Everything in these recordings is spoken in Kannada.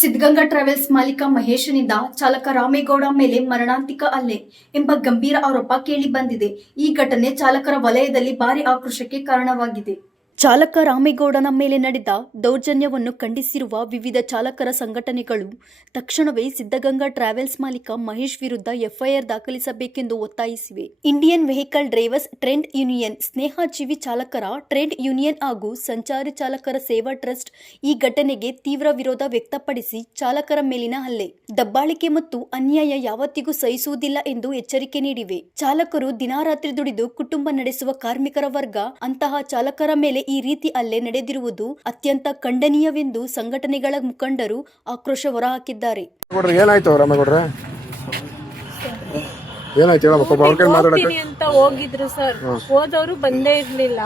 ಸಿದ್ಧಗಂಗಾ ಟ್ರಾವೆಲ್ಸ್ ಮಾಲೀಕ ಮಹೇಶನಿಂದ ಚಾಲಕ ರಾಮೇಗೌಡ ಮೇಲೆ ಮರಣಾಂತಿಕ ಹಲ್ಲೆ ಎಂಬ ಗಂಭೀರ ಆರೋಪ ಕೇಳಿಬಂದಿದೆ. ಈ ಘಟನೆ ಚಾಲಕರ ವಲಯದಲ್ಲಿ ಭಾರಿ ಆಕ್ರೋಶಕ್ಕೆ ಕಾರಣವಾಗಿದೆ. ಚಾಲಕ ರಾಮೇಗೌಡನ ಮೇಲೆ ನಡೆದ ದೌರ್ಜನ್ಯವನ್ನು ಖಂಡಿಸಿರುವ ವಿವಿಧ ಚಾಲಕರ ಸಂಘಟನೆಗಳು ತಕ್ಷಣವೇ ಸಿದ್ಧಗಂಗಾ ಟ್ರಾವೆಲ್ಸ್ ಮಾಲೀಕ ಮಹೇಶ್ ವಿರುದ್ಧ ಎಫ್ಐಆರ್ ದಾಖಲಿಸಬೇಕೆಂದು ಒತ್ತಾಯಿಸಿವೆ. Indian vehicle drivers trade union, ಸ್ನೇಹಜೀವಿ ಚಾಲಕರ ಟ್ರೇಡ್ ಯೂನಿಯನ್ ಹಾಗೂ ಸಂಚಾರಿ ಚಾಲಕರ ಸೇವಾ ಟ್ರಸ್ಟ್ ಈ ಘಟನೆಗೆ ತೀವ್ರ ವಿರೋಧ ವ್ಯಕ್ತಪಡಿಸಿ ಚಾಲಕರ ಮೇಲಿನ ಹಲ್ಲೆ, ದಬ್ಬಾಳಿಕೆ ಮತ್ತು ಅನ್ಯಾಯ ಯಾವತ್ತಿಗೂ ಸಹಿಸುವುದಿಲ್ಲ ಎಂದು ಎಚ್ಚರಿಕೆ ನೀಡಿವೆ. ಚಾಲಕರು ದಿನಾರಾತ್ರಿ ದುಡಿದು ಕುಟುಂಬ ನಡೆಸುವ ಕಾರ್ಮಿಕರ ವರ್ಗ, ಅಂತಹ ಚಾಲಕರ ಮೇಲೆ ಈ ರೀತಿ ಹಲ್ಲೆ ನಡೆದಿರುವುದು ಅತ್ಯಂತ ಖಂಡನೀಯವೆಂದು ಸಂಘಟನೆಗಳ ಮುಖಂಡರು ಆಕ್ರೋಶ ಹೊರಹಾಕಿದ್ದಾರೆ. ಏನಾಯ್ತು ರಾಮೇಗೌಡ್ರೆ? ಏನಾಯ್ತು ಹೋಗ್ತೀನಿ ಅಂತ ಹೋಗಿದ್ರು ಸರ್. ಹೋದವರು ಬಂದೇ ಇರ್ಲಿಲ್ಲ.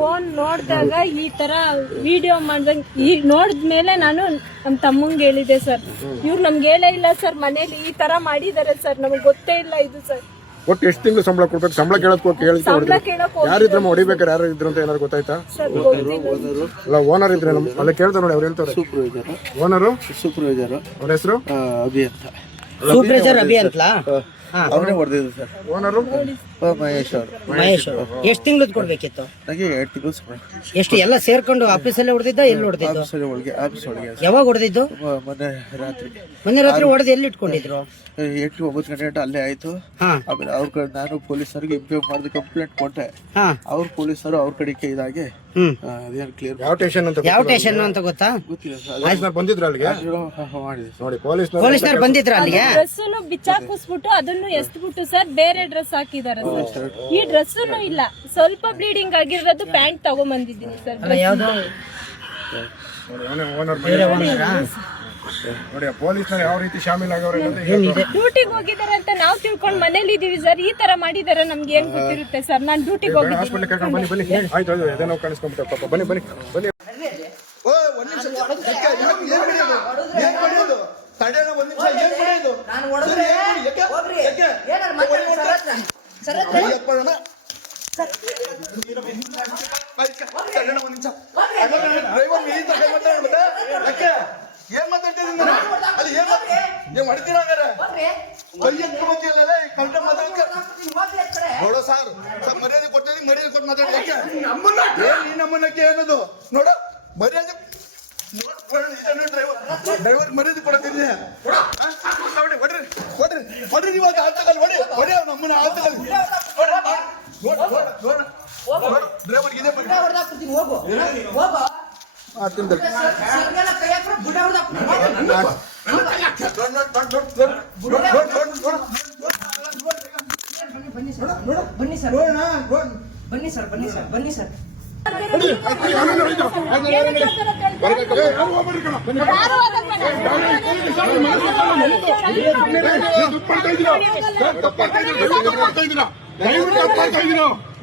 ಫೋನ್ ನೋಡಿದಾಗ ಈ ತರ ವಿಡಿಯೋ ಮಾಡ್ದಂಗ್ ನೋಡಿದ್ಮೇಲೆ ನಾನು ನಮ್ ತಮ್ಮಂಗೆ ಹೇಳಿದೆ ಸರ್. ಇವ್ರು ನಮ್ಗೆ ಹೇಳೇ ಇಲ್ಲ ಸರ್, ಮನೇಲಿ ಈ ತರ ಮಾಡಿದಾರೆ ಸರ್, ನಮಗ್ ಗೊತ್ತೇ ಇಲ್ಲ ಇದು ಸರ್. ಒಟ್ಟು ಎಷ್ಟು ತಿಂಗಳು ಸಂಬಳ ಕೊಡ್ಬೇಕು? ಸಂಬಳ ಯಾರಿದ್ರ ಹೊಡಿಬೇಕಾರೆ ಯಾರು ಇದ್ರು ಅಂತ ಏನಾದ್ರು ಗೊತ್ತಾಯ್ತಾ? ಅಲ್ಲ, ಓನರ್ ಇದ್ರೆ ಅಲ್ಲ ಕೇಳ್ತಾರೆ ನೋಡಿ, ಅವ್ರು ಹೇಳ್ತಾರೆ ಓನರು ಸೂಪರ್ವೈಸರ್, ಅವ್ರ ಹೆಸರು ಅಭಿ ಅಂತ. ಸೂಪರ್ವೈಸರ್ ಅಭಿ ಅಂತಲಾ? ಅವ್ರನ್ನೇ ಹೊಡೆದಿದ್ದು ಸರ್. ಓನರು ಮಹೇಶ್ ಅವರು. ಮಹೇಶ್ ಅವರು ಎಷ್ಟು ತಿಂಗಳದ್ದು ಕೊಡ್ಬೇಕಿತ್ತು? ನನಗೆ 2 ತಿಂಗಳು ಸಂಬಳ. ಎಷ್ಟು ಎಲ್ಲ ಸೇರ್ಕೊಂಡು ಆಫೀಸಲ್ಲೇ ಹೊಡೆದಿದ್ದ? ಎಲ್ಲಿ ಹೊಡೆದಿದ್ದು? ಆಫೀಸ್ ಒಳಗೆ. ಯಾವಾಗ ಹೊಡೆದಿದ್ದು? ಮೊನ್ನೆ ರಾತ್ರಿ ಹೊಡೆದು ಎಲ್ಲಿ ಇಟ್ಕೊಂಡಿದ್ರು? 8-9 ಗಂಟೆ ಅಲ್ಲೇ ಆಯ್ತು. ಆಮೇಲೆ ಅವ್ರ ಕಡೆ ನಾನು ಪೊಲೀಸರಿಗೆ ಇಂಪ್ರೂವ್ ಮಾಡಿದ ಕಂಪ್ಲೇಂಟ್ ಕೊಟ್ಟೆ. ಅವ್ರ ಪೊಲೀಸರು ಅವ್ರ ಕಡೆಗೆ ಇದಾಗೆ ಅದೇನು ಕ್ಲಿಯರ್. ಯಾವ ಸ್ಟೇಷನ್ ಅಂತ ಯಾವ ಸ್ಟೇಷನ್ ಅಂತ ಗೊತ್ತಾ? ಗೊತ್ತಿಲ್ಲ ಸರ್. ಬಂದಿದ್ರು ಅಲ್ಲಿಗೆ ನೋಡಿ, ಪೊಲೀಸ್ನವ್ರು ಬಂದಿದ್ರ ಅಲ್ಲಿಗೆ? ಡ್ರೆಸ್ ಬಿಚ್ಚಾಕಿಸ್ಬಿಟ್ಟು ಅದನ್ನು ಎಸ್ಬಿಟ್ಟು ಸರ್ ಬೇರೆ ಡ್ರೆಸ್ ಹಾಕಿದಾರೆ ಸರ್. ಈ ಡ್ರೆಸ್ ಇಲ್ಲ, ಸ್ವಲ್ಪ ಬ್ಲೀಡಿಂಗ್ ಆಗಿರೋದು ಪ್ಯಾಂಟ್ ತಗೊಂಡ್ಬಂದಿದ್ದೀನಿ ಸರ್. ನೋಡಿ, ಪೊಲೀಸ್ನವ್ರು ಯಾವ ರೀತಿ ಶಾಮೀಲ್ ಆಗವ್ರೆ. ಡ್ಯೂಟಿಗೆ ಹೋಗಿದ್ದಾರೆ ಅಂತ ನಾವು ತಿಳ್ಕೊಂಡು ಮನೇಲಿ ಇದೀವಿ ಸರ್. ಈ ತರ ಮಾಡಿದಾರೆ, ನಮ್ಗೆ ಏನ್ ಗೊತ್ತಿರುತ್ತೆ ಸರ್. ನಾನು ಡ್ಯೂಟಿಗೆ ಹೋಗಿದ್ದೀನಿ. ಹಾಸ್ಪಿಟಲ್ ಕರ್ಕೊಂಡು ಬನ್ನಿ. ಆಯ್ತು, ಎದೇನೋ ಕಾಣಿಸ್ಕೊಂಡ್ಬಿಟ್ಟು ಪಾಪ. ಬನ್ನಿ. ಏನ್ ಮಾತಾಡ್ತಿದ್ದೀನಿ ಅಲ್ಲಿ? ನೀವು ಮಾಡ್ತೀರ ನೋಡೋ ಸಾರ್, ಮರ್ಯಾದೆ ಕೊಡ್ತೀನಿ, ಮರ್ಯಾದೆ ಕೊಟ್ಟು ಮಾತಾಡಿ. ಈ ನಮ್ಮನ್ನಕ್ಕೆ ಏನದು ನೋಡ, ಮರ್ಯಾದೆ ಡ್ರೈವರ್ ಮರ್ಯಾದೆ ಕೊಡ್ತೀನಿ. ಹೊಡ್ರಿ ಇವಾಗ ಆತಗಲ್ ಹೊಡಿ ನಮ್ಮನ್ನ ಆತಗಲ್ ಡ್ರೈವರ್ ಇದೆ ಬನ್ನಿ ಸರ್.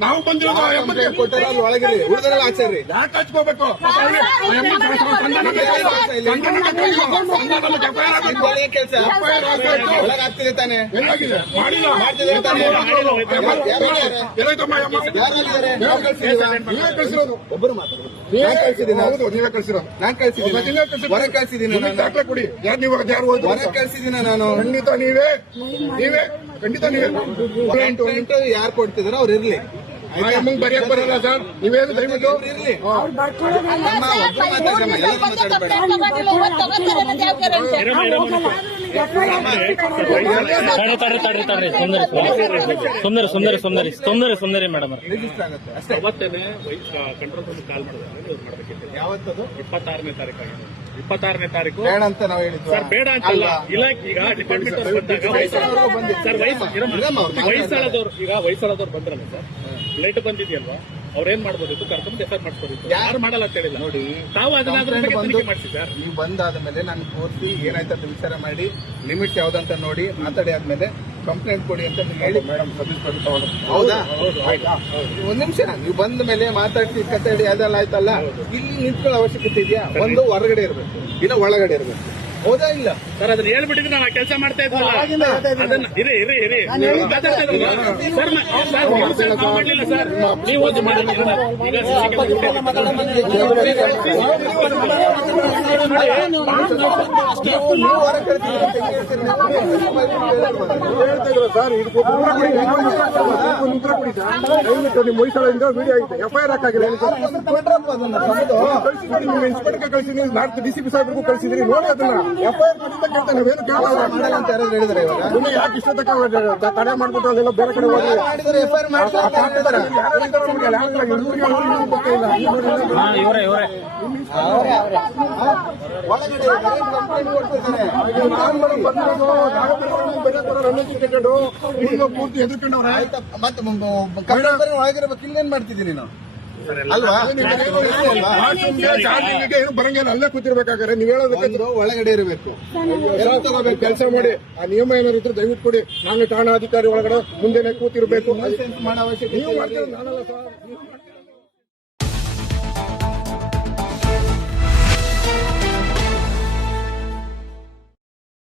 ನಾವು ಬಂದಿರೋದು ಒಳಗಿರಿ ಹುಡುಗರೆಲ್ಲ ಹಾಕ್ಸಾರ್ರಿ. ಯಾಕೆ ಹಚ್ಕೋಬೇಕು? ಆಗ್ತಿದೆ ತಾನೆ? ಒಬ್ಬರು ಮಾತಾಡೋದು. ನೀವೇ ಕಳ್ಸಿರೋ? ನಾನ್ ಕಳ್ಸಿದ್ದೀನಿ. ಹೊರಗೆ ಕಳ್ಸಿದ್ದೀನಿ. ದಾಖಲೆ ಕೊಡಿ. ಯಾರು ನೀವು ಯಾರು ಹೊರಗೆ ಕಳ್ಸಿದ್ದೀನ ನಾನು. ಖಂಡಿತ ನೀವೇ ಖಂಡಿತ ನೀವೇ ಯಾರು ಕೊಡ್ತಿದಾರೋ ಅವ್ರು ಇರ್ಲಿ. ಬರೆಯಕ್ ಬರಲ್ಲ ಸರ್, ನೀವೇನು ದಯವಿಟ್ಟು ಇರ್ಲಿ. ಸುಂದರಿ ಮೇಡಮ್ ರಿಜಿಸ್ಟರ್ ಆಗುತ್ತೆ ಅಷ್ಟೇ. ಅವತ್ತೇನೆ ಕಂಟ್ರೋಲ್ ರೂಮ್ ಕಾಲ್ ಮಾಡಿದ್ರೆ ಯಾವತ್ತದು? 26ನೇ ತಾರೀಕು. 26ನೇ ತಾರೀಕು ಬೇಡ ಅಂತ ನಾವು ಹೇಳಿದ್ವಿ ಸರ್. ಬೇಡ ಅಂತಲ್ಲ, ಇಲಾಖೆ ಈಗ ಡಿಪಾರ್ಟ್ಮೆಂಟ್ ಅವ್ರು ಬಂದಾಗ ಸರ್ ವಯಸ್ಸಾಳದವ್ರು ಈಗ ವಯಸ್ಸಾಳದವ್ರು ಬಂದ್ರಲ್ಲ ಸರ್, ಲೇಟ್ ಬಂದಿದ್ಯಲ್ವಾ, ಅವ್ರೇನ್ ಮಾಡ್ಬೋದಿತ್ತು? ಕರ್ಕೊಂಡು ಎಫ್ಐಆರ್ ಮಾಡಿಸ್ಬೋದಿತ್ತು. ಯಾರು ಮಾಡಲ್ಲ ಅಂತ ಹೇಳಿಲ್ಲ ನೋಡಿ. ತಾವು ಅದನ್ನಾದ್ರೂ ಮಾಡಿಸಿ ಸರ್. ನೀವು ಬಂದಾದ ಮೇಲೆ ನಾನು ತೋರಿಸಿ ಏನಾಯ್ತು ಅಂತ ವಿಚಾರ ಮಾಡಿ ಲಿಮಿಟ್ಸ್ ಯಾವ್ದಂತ ನೋಡಿ ಮಾತಾಡಿ ಆದ್ಮೇಲೆ ಕಂಪ್ಲೇಂಟ್ ಕೊಡಿ ಅಂತ ಹೇಳಿ ಮೇಡಮ್ ಸರ್ವಿಸ್ ಕೊಡ್ತಾ. ಹೌದಾ? ಒಂದ್ ನಿಮಿಷ, ನೀವು ಬಂದ ಮೇಲೆ ಮಾತಾಡ್ಸಿ ಕತೆ ಅದೆಲ್ಲ ಆಯ್ತಲ್ಲ, ಇಲ್ಲಿ ನಿಂತ್ಕೊಳ್ಳೋ ಅವಶ್ಯಕತೆ ಇದೆಯಾ? ಒಂದು ಹೊರಗಡೆ ಇರಬೇಕು, ಇಲ್ಲ ಒಳಗಡೆ ಇರಬೇಕು. ಹೌದಾ ಇಲ್ಲ? ಸರ್ ಅದನ್ನ ಹೇಳ್ಬಿಟ್ಟಿದ್ರೆ ನಾನು ಕೆಲಸ ಮಾಡ್ತಾ ಇದ್ವಲ್ಲ ಅದನ್ನ ಇರಿ ಮಾತಾಡ್ತಾ ಇದ್ರಲ್ಲ ಸರ್ ಕೆಲಸ ಮಾಡ್ಲಿಲ್ಲ ಸರ್ ನೀವು ಓದಿ ಮಾಡಿಲ್ಲ ನೀವು ಹೊರಗೆ ಕಳ್ಸಿದ್ರೆ ಅಂತ ಹೆಂಗ್ ಹೇಳ್ತೀರಿ ನೀವು? ಹೇಳ್ತಾ ಇದ್ರು ಸರ್, ಇದಕ್ಕೆ ಉತ್ತರ ಕೊಡಿ. ಉತ್ತರ ಕೊಡಿ ಸರ್. ದಯವಿಟ್ಟು ನಿಮ್ಮ ಹೊಯ್ಸಳದಿಂದ ವಿಡಿಯೋ ಆಗಿದೆ, FIR ಹಾಕಾಗಿದೆ. ಒಂದು ತಗೊಂಡ್ರಪ್ಪ ಅದನ್ನ ತಗೊಂಡು. ಕಳಿಸಿದ್ರಿ, ನಿಮ್ಮ ಇನ್ಸ್ಪೆಕ್ಟರ್ಗೆ ಕಳಿಸಿದ್ರಿ, ನಾಡ್ದು DCP ಸಾಹೇಬ್ರಿಗೂ ಕಳಿಸಿದ್ರಿ. ನೋಡಿ ಅದನ್ನ FIR ಮಾಡಿದ್ದ ಕೇಳ್ತಾ ನಾವೇನು ಕೇಳಲ್ಲ. ಮಾಡಲ್ಲ ಅಂತ ಯಾರಾದ್ರು ಹೇಳಿದ್ರೆ ಇವಾಗ ಇನ್ನು ಯಾಕೆ ಇಷ್ಟ ತಡೆ ಮಾಡ್ಬಿಟ್ಟು ಅಲ್ಲೆಲ್ಲ ಬೇರೆ ಕಡೆ ಹೋಗಿ ಮಾಡಿದ್ರೆ FIR ಮಾಡ್ತಾರೆ ಅಂತ ಹೇಳಿದಾರೆ. ಒಳಗಡೆ ಕಂಪ್ಲೇಂಟ್ ಕೊಡ್ತಿದ್ದಾರೆ. ಪೂರ್ತಿ ಎದುರ್ಕೊಂಡವ್ರೆ. ಆಯ್ತಪ್ಪ, ಮತ್ತೆ ಕಂಪ್ಲೇಂಟ್ ಒಳಗಿರ್ಬೇಕು. ಇಲ್ಲೇನ್ ಮಾಡ್ತಿದ್ದೀನಿ ನೀನು ಅಲ್ವಾ? ಏನು ಬರಂಗಿಲ್ಲ, ಅಲ್ಲೇ ಕೂತಿರ್ಬೇಕಾದ್ರೆ ನೀವು ಹೇಳೋದಕ್ಕೆ ಒಂದು ಒಳಗಡೆ ಇರಬೇಕು. ಕೆಲಸ ಮಾಡಿ. ಆ ನಿಯಮ ಏನಾದ್ರು ಇದ್ರೆ ದಯವಿಟ್ಟು ಕೊಡಿ. ನಾನು ಠಾಣಾಧಿಕಾರಿ ಒಳಗಡೆ ಮುಂದೆನೆ ಕೂತಿರ್ಬೇಕು. ಮಾಡೋ ಅವಶ್ಯಕತೆ ನೀವು ಮಾಡ್ತೀರ, ನಾನಲ್ಲ ಸರ್.